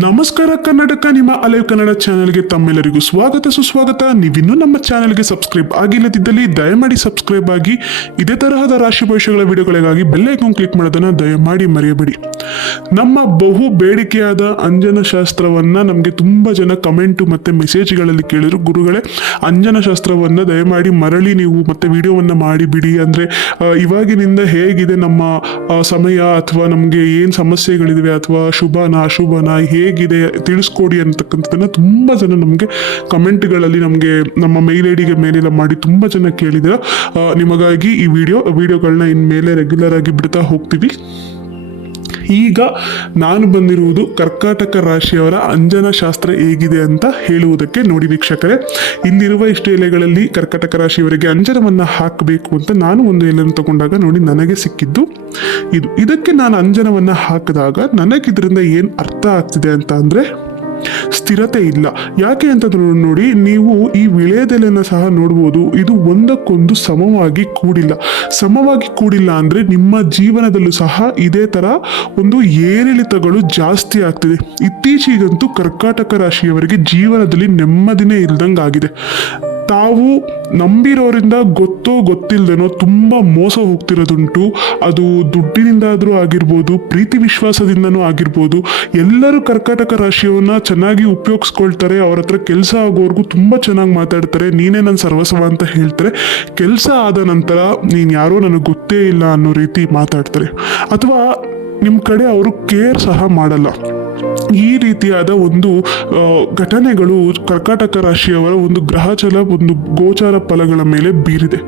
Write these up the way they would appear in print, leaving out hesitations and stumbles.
ನಮಸ್ಕಾರ ಕರ್ನಾಟಕ, ನಿಮ್ಮ ಅಲೈವ್ ಕನ್ನಡ ಚಾನೆಲ್ಗೆ ತಮ್ಮೆಲ್ಲರಿಗೂ ಸ್ವಾಗತ ಸುಸ್ವಾಗತ. ನೀವಿನ್ನೂ ನಮ್ಮ ಚಾನೆಲ್ಗೆ ಸಬ್ಸ್ಕ್ರೈಬ್ ಆಗಿಲ್ಲದಿದ್ದಲ್ಲಿ ದಯಮಾಡಿ ಸಬ್ಸ್ಕ್ರೈಬ್ ಆಗಿ. ಇದೇ ತರಹದ ರಾಶಿ ಭವಿಷ್ಯಗಳ ವಿಡಿಯೋಗಳಿಗಾಗಿ ಬೆಲ್ ಐಕಾನ್ ಕ್ಲಿಕ್ ಮಾಡೋದನ್ನ ದಯಮಾಡಿ ಮರೆಯಬೇಡಿ. ನಮ್ಮ ಬಹು ಬೇಡಿಕೆಯಾದ ಅಂಜನ ಶಾಸ್ತ್ರವನ್ನ ನಮಗೆ ತುಂಬಾ ಜನ ಕಮೆಂಟು ಮತ್ತೆ ಮೆಸೇಜ್ಗಳಲ್ಲಿ ಕೇಳಿದ್ರು, ಗುರುಗಳೇ ಅಂಜನ ಶಾಸ್ತ್ರವನ್ನ ದಯಮಾಡಿ ಮರಳಿ ನೀವು ಮತ್ತೆ ವಿಡಿಯೋವನ್ನ ಮಾಡಿಬಿಡಿ. ಅಂದ್ರೆ ಇವಾಗಿನಿಂದ ಹೇಗಿದೆ ನಮ್ಮ ಸಮಯ, ಅಥವಾ ನಮಗೆ ಏನು ಸಮಸ್ಯೆಗಳಿವೆ, ಅಥವಾ ಶುಭನ ಅಶುಭನ ಹೇಗಿದೆ ತಿಳಿಸ್ಕೊಡಿ ಅಂತಕ್ಕಂಥದ್ದನ್ನ ತುಂಬಾ ಜನ ನಮಗೆ ಕಮೆಂಟ್ಗಳಲ್ಲಿ ನಮಗೆ ನಮ್ಮ ಮೇಲ್ ಐಡಿಗೆ ಮೇಲೆಲ್ಲ ಮಾಡಿ ತುಂಬಾ ಜನ ಕೇಳಿದ್ರ. ನಿಮಗಾಗಿ ಈ ವಿಡಿಯೋಗಳನ್ನ ಇನ್ಮೇಲೆ ರೆಗ್ಯುಲರ್ ಆಗಿ ಬಿಡ್ತಾ ಹೋಗ್ತೀವಿ. ಈಗ ನಾನು ಬಂದಿರುವುದು ಕರ್ಕಾಟಕ ರಾಶಿಯವರ ಅಂಜನ ಶಾಸ್ತ್ರ ಹೇಗಿದೆ ಅಂತ ಹೇಳುವುದಕ್ಕೆ. ನೋಡಿ ವೀಕ್ಷಕರೇ, ಇಲ್ಲಿರುವ ಇಷ್ಟು ಎಲೆಗಳಲ್ಲಿ ಕರ್ಕಾಟಕ ರಾಶಿಯವರಿಗೆ ಅಂಜನವನ್ನ ಹಾಕಬೇಕು ಅಂತ ನಾನು ಒಂದು ಎಲೆಯನ್ನು ತಗೊಂಡಾಗ ನೋಡಿ ನನಗೆ ಸಿಕ್ಕಿದ್ದು ಇದಕ್ಕೆ ನಾನು ಅಂಜನವನ್ನ ಹಾಕಿದಾಗ ನನಗಿದ್ರಿಂದ ಏನು ಅರ್ಥ ಆಗ್ತಿದೆ ಅಂತ ಅಂದ್ರೆ ಸ್ಥಿರತೆ ಇಲ್ಲ. ಯಾಕೆ ಅಂತ ನೋಡಿ, ನೀವು ಈ ವಿಳೆದೆಲೆನ ಸಹ ನೋಡ್ಬೋದು, ಇದು ಒಂದಕ್ಕೊಂದು ಸಮವಾಗಿ ಕೂಡಿಲ್ಲ ಅಂದ್ರೆ ನಿಮ್ಮ ಜೀವನದಲ್ಲೂ ಸಹ ಇದೇ ತರ ಒಂದು ಏರಿಳಿತಗಳು ಜಾಸ್ತಿ ಆಗ್ತಿದೆ. ಇತ್ತೀಚೆಗಂತೂ ಕರ್ಕಾಟಕ ರಾಶಿಯವರಿಗೆ ಜೀವನದಲ್ಲಿ ನೆಮ್ಮದಿನೇ ಇಲ್ದಂಗಾಗಿದೆ. ತಾವು ನಂಬಿರೋರಿಂದ ಗೊತ್ತೋ ಗೊತ್ತಿಲ್ಲದೇನೋ ತುಂಬ ಮೋಸ ಹೋಗ್ತಿರೋದುಂಟು. ಅದು ದುಡ್ಡಿನಿಂದಾದರೂ ಆಗಿರ್ಬೋದು, ಪ್ರೀತಿ ವಿಶ್ವಾಸದಿಂದನೂ ಆಗಿರ್ಬೋದು. ಎಲ್ಲರೂ ಕರ್ಕಾಟಕ ರಾಶಿಯವನ್ನ ಚೆನ್ನಾಗಿ ಉಪಯೋಗಿಸ್ಕೊಳ್ತಾರೆ. ಅವ್ರ ಹತ್ರ ಕೆಲಸ ಆಗೋವರೆಗೂ ತುಂಬ ಚೆನ್ನಾಗಿ ಮಾತಾಡ್ತಾರೆ, ನೀನೇ ನನ್ನ ಸರ್ವಸ್ವ ಅಂತ ಹೇಳ್ತಾರೆ. ಕೆಲಸ ಆದ ನಂತರ ನೀನು ಯಾರೋ ನನಗೆ ಗೊತ್ತೇ ಇಲ್ಲ ಅನ್ನೋ ರೀತಿ ಮಾತಾಡ್ತಾರೆ, ಅಥವಾ ನಿಮ್ಮ ಕಡೆ ಅವರು ಕೇರ್ ಸಹ ಮಾಡಲ್ಲ. ಈ ರೀತಿಯಾದ ಒಂದು ಘಟನೆಗಳು ಕರ್ಕಾಟಕ ರಾಶಿಯವರ ಒಂದು ಗ್ರಹಚಲ, ಒಂದು ಗೋಚಾರ ಫಲಗಳ ಮೇಲೆ ಬೀರಿದೆ.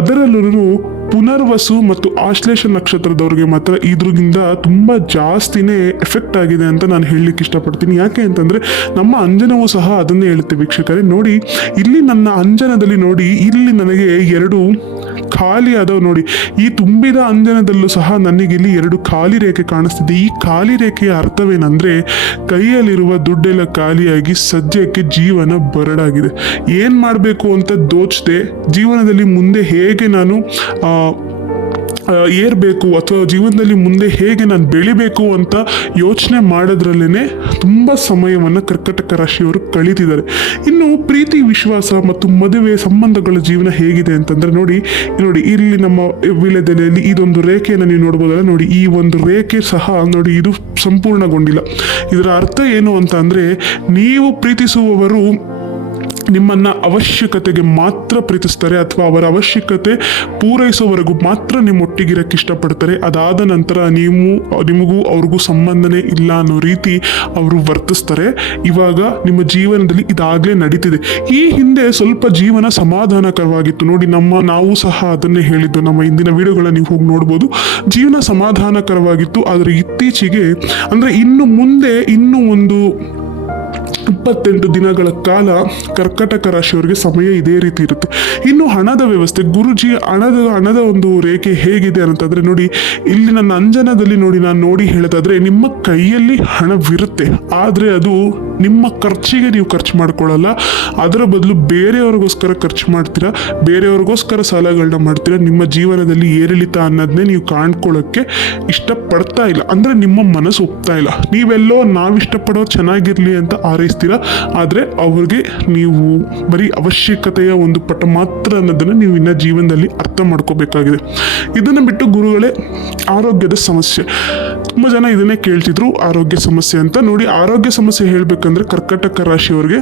ಅದರಲ್ಲೂ ಪುನರ್ವಸು ಮತ್ತು ಆಶ್ಲೇಷ ನಕ್ಷತ್ರದವ್ರಿಗೆ ಮಾತ್ರ ಇದ್ರಿಂದ ತುಂಬಾ ಜಾಸ್ತಿನೇ ಎಫೆಕ್ಟ್ ಆಗಿದೆ ಅಂತ ನಾನು ಹೇಳಲಿಕ್ಕೆ ಇಷ್ಟಪಡ್ತೀನಿ. ಯಾಕೆ ಅಂತಂದ್ರೆ ನಮ್ಮ ಅಂಜನವೂ ಸಹ ಅದನ್ನೇ ಹೇಳುತ್ತೆ. ವೀಕ್ಷಕರೇ ನೋಡಿ, ಇಲ್ಲಿ ನನ್ನ ಅಂಜನದಲ್ಲಿ ನೋಡಿ, ಇಲ್ಲಿ ನನಗೆ ಎರಡು ಖಾಲಿ ಆದವು ನೋಡಿ. ಈ ತುಂಬಿದ ಅಂಜನದಲ್ಲೂ ಸಹ ನನಗಿಲ್ಲಿ ಎರಡು ಖಾಲಿ ರೇಖೆ ಕಾಣಿಸ್ತಿದೆ. ಈ ಖಾಲಿ ರೇಖೆಯ ಅರ್ಥವೇನಂದ್ರೆ ಕೈಯಲ್ಲಿರುವ ದುಡ್ಡೆಲ್ಲ ಖಾಲಿಯಾಗಿ ಸದ್ಯಕ್ಕೆ ಜೀವನ ಬರಡಾಗಿದೆ. ಏನ್ ಮಾಡಬೇಕು ಅಂತ ದೋಚದೆ, ಜೀವನದಲ್ಲಿ ಮುಂದೆ ಹೇಗೆ ನಾನು ಏರ್ಬೇಕು ಅಥವಾ ಜೀವನದಲ್ಲಿ ಮುಂದೆ ಹೇಗೆ ನಾನು ಬೆಳಿಬೇಕು ಅಂತ ಯೋಚನೆ ಮಾಡೋದ್ರಲ್ಲೇನೆ ತುಂಬ ಸಮಯವನ್ನು ಕರ್ಕಾಟಕ ರಾಶಿಯವರು ಕಳೀತಿದ್ದಾರೆ. ಇನ್ನು ಪ್ರೀತಿ ವಿಶ್ವಾಸ ಮತ್ತು ಮದುವೆ ಸಂಬಂಧಗಳ ಜೀವನ ಹೇಗಿದೆ ಅಂತಂದ್ರೆ ನೋಡಿ ಇಲ್ಲಿ ನಮ್ಮ ವೀಳ್ಯದೆಲೆಯಲ್ಲಿ ಇದೊಂದು ರೇಖೆಯನ್ನು ನೀವು ನೋಡ್ಬೋದಲ್ಲ. ನೋಡಿ, ಈ ಒಂದು ರೇಖೆ ಸಹ ನೋಡಿ ಇದು ಸಂಪೂರ್ಣಗೊಂಡಿಲ್ಲ. ಇದರ ಅರ್ಥ ಏನು ಅಂತ ಅಂದ್ರೆ, ನೀವು ಪ್ರೀತಿಸುವವರು ನಿಮ್ಮನ್ನ ಅವಶ್ಯಕತೆಗೆ ಮಾತ್ರ ಪ್ರೀತಿಸ್ತಾರೆ, ಅಥವಾ ಅವರ ಅವಶ್ಯಕತೆ ಪೂರೈಸೋವರೆಗೂ ಮಾತ್ರ ನಿಮ್ಮೊಟ್ಟಿಗಿರಕ್ಕೆ ಇಷ್ಟಪಡ್ತಾರೆ. ಅದಾದ ನಂತರ ನಿಮಗೂ ಅವ್ರಿಗೂ ಸಂಬಂಧನೇ ಇಲ್ಲ ಅನ್ನೋ ರೀತಿ ಅವರು ವರ್ತಿಸ್ತಾರೆ. ಇವಾಗ ನಿಮ್ಮ ಜೀವನದಲ್ಲಿ ಇದಾಗಲೇ ನಡೀತಿದೆ. ಈ ಹಿಂದೆ ಸ್ವಲ್ಪ ಜೀವನ ಸಮಾಧಾನಕರವಾಗಿತ್ತು. ನೋಡಿ, ನಾವು ಸಹ ಅದನ್ನೇ ಹೇಳಿದ್ದು, ನಮ್ಮ ಹಿಂದಿನ ವಿಡಿಯೋಗಳನ್ನ ನೀವು ಹೋಗಿ ನೋಡ್ಬೋದು. ಜೀವನ ಸಮಾಧಾನಕರವಾಗಿತ್ತು. ಆದರೆ ಇತ್ತೀಚೆಗೆ ಅಂದ್ರೆ ಇನ್ನು ಮುಂದೆ ಒಂದು 28 ದಿನಗಳ ಕಾಲ ಕರ್ಕಾಟಕ ರಾಶಿಯವರಿಗೆ ಸಮಯ ಇದೇ ರೀತಿ ಇರುತ್ತೆ. ಇನ್ನು ಹಣದ ವ್ಯವಸ್ಥೆ, ಗುರುಜಿ ಹಣದ ಒಂದು ರೇಖೆ ಹೇಗಿದೆ ಅಂತಂದ್ರೆ ನೋಡಿ, ಇಲ್ಲಿ ನನ್ನ ಅಂಜನದಲ್ಲಿ ನಾನು ಹೇಳೋದಾದ್ರೆ, ನಿಮ್ಮ ಕೈಯಲ್ಲಿ ಹಣವಿರುತ್ತೆ, ಆದ್ರೆ ಅದು ನಿಮ್ಮ ಖರ್ಚಿಗೆ ನೀವು ಖರ್ಚು ಮಾಡ್ಕೊಳ್ಳಲ್ಲ. ಅದರ ಬದಲು ಬೇರೆಯವ್ರಿಗೋಸ್ಕರ ಖರ್ಚು ಮಾಡ್ತೀರಾ, ಬೇರೆಯವ್ರಿಗೋಸ್ಕರ ಸಾಲಗಳನ್ನ ಮಾಡ್ತೀರಾ. ನಿಮ್ಮ ಜೀವನದಲ್ಲಿ ಏರಿಳಿತ ಅನ್ನೋದನ್ನೇ ನೀವು ಕಾಣ್ಕೊಳ್ಳೋಕ್ಕೆ ಇಷ್ಟಪಡ್ತಾ ಇಲ್ಲ. ಅಂದ್ರೆ ನಿಮ್ಮ ಮನಸ್ಸು ಒಪ್ತಾ ಇಲ್ಲ. ನೀವೆಲ್ಲೋ ನಾವಿಷ್ಟಪಡೋ ಚೆನ್ನಾಗಿರ್ಲಿ ಅಂತ ಆರೈಸ್ತೀರಾ, ಆದ್ರೆ ಅವ್ರಿಗೆ ನೀವು ಬರೀ ಅವಶ್ಯಕತೆಯ ಒಂದು ಪಟ ಮಾತ್ರ ಅನ್ನೋದನ್ನ ನೀವು ಇನ್ನ ಜೀವನದಲ್ಲಿ ಅರ್ಥ ಮಾಡ್ಕೋಬೇಕಾಗಿದೆ. ಇದನ್ನ ಬಿಟ್ಟು ಗುರುಗಳೇ, ಆರೋಗ್ಯದ ಸಮಸ್ಯೆ, ತುಂಬಾ ಜನ ಇದನ್ನೇ ಕೇಳ್ತಿದ್ರು, ಆರೋಗ್ಯ ಸಮಸ್ಯೆ ಅಂತ. ನೋಡಿ, ಆರೋಗ್ಯ ಸಮಸ್ಯೆ ಹೇಳ್ಬೇಕಂದ್ರೆ ಕರ್ಕಾಟಕ ರಾಶಿಯವರಿಗೆ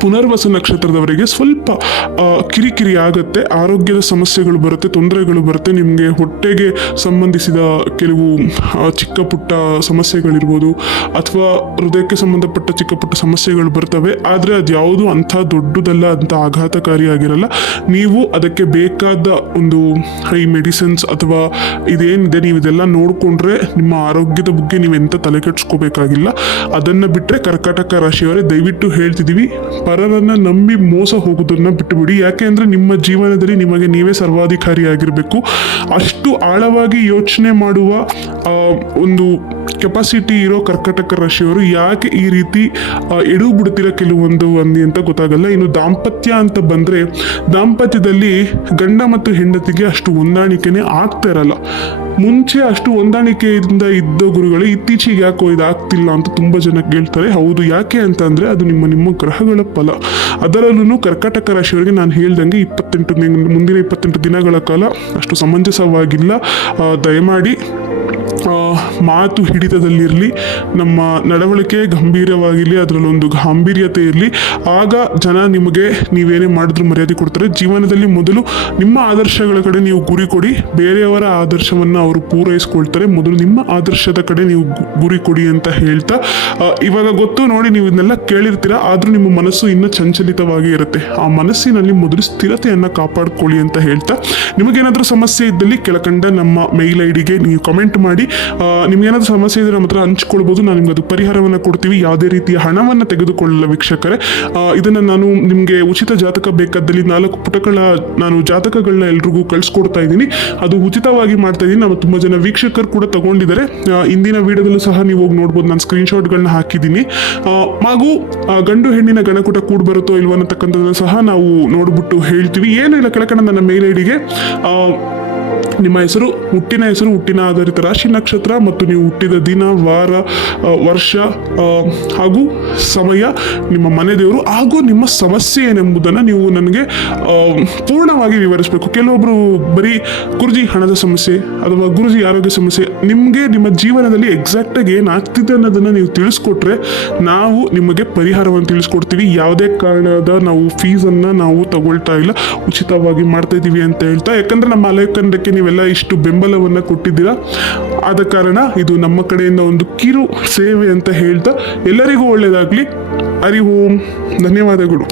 ಪುನರ್ವಸು ನಕ್ಷತ್ರದವರಿಗೆ ಸ್ವಲ್ಪ ಕಿರಿಕಿರಿ ಆಗುತ್ತೆ. ಆರೋಗ್ಯದ ಸಮಸ್ಯೆಗಳು ಬರುತ್ತೆ, ತೊಂದರೆಗಳು ಬರುತ್ತೆ. ನಿಮಗೆ ಹೊಟ್ಟೆಗೆ ಸಂಬಂಧಿಸಿದ ಕೆಲವು ಚಿಕ್ಕ ಪುಟ್ಟ ಸಮಸ್ಯೆಗಳಿರ್ಬೋದು, ಅಥವಾ ಹೃದಯಕ್ಕೆ ಸಂಬಂಧಪಟ್ಟ ಚಿಕ್ಕ ಪುಟ್ಟ ಸಮಸ್ಯೆಗಳು ಬರ್ತವೆ. ಆದರೆ ಅದು ಯಾವುದು ಅಂಥ ದೊಡ್ಡದಲ್ಲ, ಅಂತ ಆಘಾತಕಾರಿಯಾಗಿರಲ್ಲ. ನೀವು ಅದಕ್ಕೆ ಬೇಕಾದ ಒಂದು ಈ ಮೆಡಿಸಿನ್ಸ್ ಅಥವಾ ಇದೇನಿದೆ ನೀವು ಇದೆಲ್ಲ ನೋಡಿಕೊಂಡ್ರೆ ನಿಮ್ಮ ಆರೋಗ್ಯದ ಬಗ್ಗೆ ನೀವೆಂತ ತಲೆ ಕೆಡಿಸ್ಕೋಬೇಕಾಗಿಲ್ಲ. ಅದನ್ನು ಬಿಟ್ಟರೆ ಕರ್ಕಾಟಕ ರಾಶಿಯವರೇ, ದಯವಿಟ್ಟು ಹೇಳ್ತಿದ್ದೀವಿ, ಪರರನ್ನ ನಂಬಿ ಮೋಸ ಹೋಗೋದನ್ನ ಬಿಟ್ಟುಬಿಡಿ. ಯಾಕೆ ಅಂದ್ರೆ ನಿಮ್ಮ ಜೀವನದಲ್ಲಿ ನಿಮಗೆ ನೀವೇ ಸರ್ವಾಧಿಕಾರಿಯಾಗಿರ್ಬೇಕು. ಅಷ್ಟು ಆಳವಾಗಿ ಯೋಚನೆ ಮಾಡುವ ಒಂದು ಕೆಪಾಸಿಟಿ ಇರೋ ಕರ್ಕಾಟಕ ರಾಶಿಯವರು ಯಾಕೆ ಈ ರೀತಿ ಎಡು ಬಿಡ್ತಿರೋ ಕೆಲವೊಂದು ಅಂತ ಗೊತ್ತಾಗಲ್ಲ. ಇನ್ನು ದಾಂಪತ್ಯ ಅಂತ ಬಂದ್ರೆ, ದಾಂಪತ್ಯದಲ್ಲಿ ಗಂಡ ಮತ್ತು ಹೆಂಡತಿಗೆ ಅಷ್ಟು ಹೊಂದಾಣಿಕೆನೆ ಆಗ್ತಾ ಇರಲ್ಲ. ಮುಂಚೆ ಅಷ್ಟು ಹೊಂದಾಣಿಕೆಯಿಂದ ಇದ್ದ ಗುರುಗಳೇ ಇತ್ತೀಚೆಗೆ ಯಾಕೋ ಇದಾಗ್ತಿಲ್ಲ ಅಂತ ತುಂಬ ಜನ ಕೇಳ್ತಾರೆ. ಹೌದು, ಯಾಕೆ ಅಂತ ಅಂದರೆ ಅದು ನಿಮ್ಮ ಗ್ರಹಗಳ ಫಲ. ಅದರಲ್ಲೂ ಕರ್ಕಾಟಕ ರಾಶಿಯವರಿಗೆ ನಾನು ಹೇಳ್ದಂಗೆ ಮುಂದಿನ 28 ದಿನಗಳ ಕಾಲ ಅಷ್ಟು ಸಮಂಜಸವಾಗಿಲ್ಲ. ದಯಮಾಡಿ ಮಾತು ಹಿಡಿತದಲ್ಲಿರಲಿ, ನಮ್ಮ ನಡವಳಿಕೆ ಗಂಭೀರವಾಗಿರಲಿ, ಅದರಲ್ಲೊಂದು ಗಾಂಭೀರ್ಯತೆ ಇರಲಿ. ಆಗ ಜನ ನಿಮಗೆ ನೀವೇನೇ ಮಾಡಿದ್ರೂ ಮರ್ಯಾದೆ ಕೊಡ್ತಾರೆ. ಜೀವನದಲ್ಲಿ ಮೊದಲು ನಿಮ್ಮ ಆದರ್ಶಗಳ ಕಡೆ ನೀವು ಗುರಿ ಕೊಡಿ, ಬೇರೆಯವರ ಆದರ್ಶವನ್ನು ಅವರು ಪೂರೈಸ್ಕೊಳ್ತಾರೆ. ಮೊದಲು ನಿಮ್ಮ ಆದರ್ಶದ ಕಡೆ ನೀವು ಗುರಿ ಕೊಡಿ ಅಂತ ಹೇಳ್ತಾ, ಇವಾಗ ಗೊತ್ತು ನೋಡಿ, ನೀವು ಇದನ್ನೆಲ್ಲ ಕೇಳಿರ್ತೀರ, ಆದರೂ ನಿಮ್ಮ ಮನಸ್ಸು ಇನ್ನೂ ಚಂಚಲಿತವಾಗಿ ಇರುತ್ತೆ. ಆ ಮನಸ್ಸಿನಲ್ಲಿ ಮೊದಲು ಸ್ಥಿರತೆಯನ್ನು ಕಾಪಾಡ್ಕೊಳ್ಳಿ ಅಂತ ಹೇಳ್ತಾ, ನಿಮಗೇನಾದರೂ ಸಮಸ್ಯೆ ಇದ್ದಲ್ಲಿ ಕೆಳಕಂಡ ನಮ್ಮ ಮೇಲ್ ಐಡಿಗೆ ನೀವು ಕಮೆಂಟ್ ಮಾಡಿ. ನಿಮ್ಗೇನಾದ್ರೂ ಸಮಸ್ಯೆ ಇದ್ರೆ ನಮ್ಮ ಹತ್ರ ಹಂಚ್ಕೊಳ್ಬೋದು, ನಾನು ನಿಮ್ಗೆ ಅದು ಪರಿಹಾರವನ್ನು ಕೊಡ್ತೀವಿ. ಯಾವುದೇ ರೀತಿಯ ಹಣವನ್ನು ತೆಗೆದುಕೊಳ್ಳಲ್ಲ ವೀಕ್ಷಕರೇ. ಇದನ್ನು ನಾನು ನಿಮಗೆ ಉಚಿತ ಜಾತಕ ಬೇಕಾದಲ್ಲಿ 4 ಪುಟಗಳ ನಾನು ಜಾತಕಗಳನ್ನ ಎಲ್ರಿಗೂ ಕಳಿಸ್ಕೊಡ್ತಾ ಇದ್ದೀನಿ. ಅದು ಉಚಿತವಾಗಿ ಮಾಡ್ತಾ ಇದ್ದೀನಿ. ನಾವು ತುಂಬ ಜನ ವೀಕ್ಷಕರು ಕೂಡ ತಗೊಂಡಿದ್ದಾರೆ. ಇಂದಿನ ವಿಡಿಯೋದಲ್ಲೂ ಸಹ ನೀವು ಹೋಗಿ ನೋಡ್ಬೋದು, ನಾನು ಸ್ಕ್ರೀನ್ಶಾಟ್ಗಳನ್ನ ಹಾಕಿದ್ದೀನಿ. ಹಾಗೂ ಗಂಡು ಹೆಣ್ಣಿನ ಗಣಕೂಟ ಕೂಡ ಬರುತ್ತೋ ಇಲ್ವೋ ಅನ್ನತಕ್ಕಂಥದ್ದನ್ನು ಸಹ ನಾವು ನೋಡ್ಬಿಟ್ಟು ಹೇಳ್ತೀವಿ. ಏನೂ ಇಲ್ಲ, ಕೆಳಕಂಡ ನನ್ನ ಮೇಲ್ ಐಡಿಗೆ ನಿಮ್ಮ ಹೆಸರು, ಹುಟ್ಟಿನ ಆಧಾರಿತ ರಾಶಿ ನಕ್ಷತ್ರ ಮತ್ತು ನೀವು ಹುಟ್ಟಿದ ದಿನ, ವಾರ, ವರ್ಷ ಹಾಗೂ ಸಮಯ, ನಿಮ್ಮ ಮನೆ ದೇವರು ಹಾಗೂ ನಿಮ್ಮ ಸಮಸ್ಯೆ ಏನೆಂಬುದನ್ನು ನೀವು ನನಗೆ ಪೂರ್ಣವಾಗಿ ವಿವರಿಸಬೇಕು. ಕೆಲವೊಬ್ಬರು ಬರೀ ಗುರುಜಿ ಹಣದ ಸಮಸ್ಯೆ ಅಥವಾ ಗುರುಜಿ ಆರೋಗ್ಯ ಸಮಸ್ಯೆ, ನಿಮಗೆ ನಿಮ್ಮ ಜೀವನದಲ್ಲಿ ಎಕ್ಸಾಕ್ಟಾಗಿ ಏನಾಗ್ತಿದೆ ಅನ್ನೋದನ್ನು ನೀವು ತಿಳಿಸ್ಕೊಟ್ರೆ ನಾವು ನಿಮಗೆ ಪರಿಹಾರವನ್ನು ತಿಳಿಸ್ಕೊಡ್ತೀವಿ. ಯಾವುದೇ ಕಾರಣದ ನಾವು ಫೀಸನ್ನು ನಾವು ತಗೊಳ್ತಾ ಇಲ್ಲ, ಉಚಿತವಾಗಿ ಮಾಡ್ತಾ ಇದ್ದೀವಿ ಅಂತ ಹೇಳ್ತಾ. ಯಾಕಂದರೆ ನಮ್ಮ ಅಲೆಕಂಡಕ್ಕೆ ನೀವೆಲ್ಲ ಇಷ್ಟು ಬೆಂಬಲವನ್ನು ಕೊಟ್ಟಿದ್ದೀರಾ. ಆದ ಕಾರಣ ಇದು ನಮ್ಮ ಕಡೆಯಿಂದ ಒಂದು ಕಿರು ಸೇವೆ ಅಂತ ಹೇಳ್ತಾ ಎಲ್ಲರಿಗೂ ಒಳ್ಳೆಯದಾಗಲಿ. ಹರಿ ಓಂ. ಧನ್ಯವಾದಗಳು.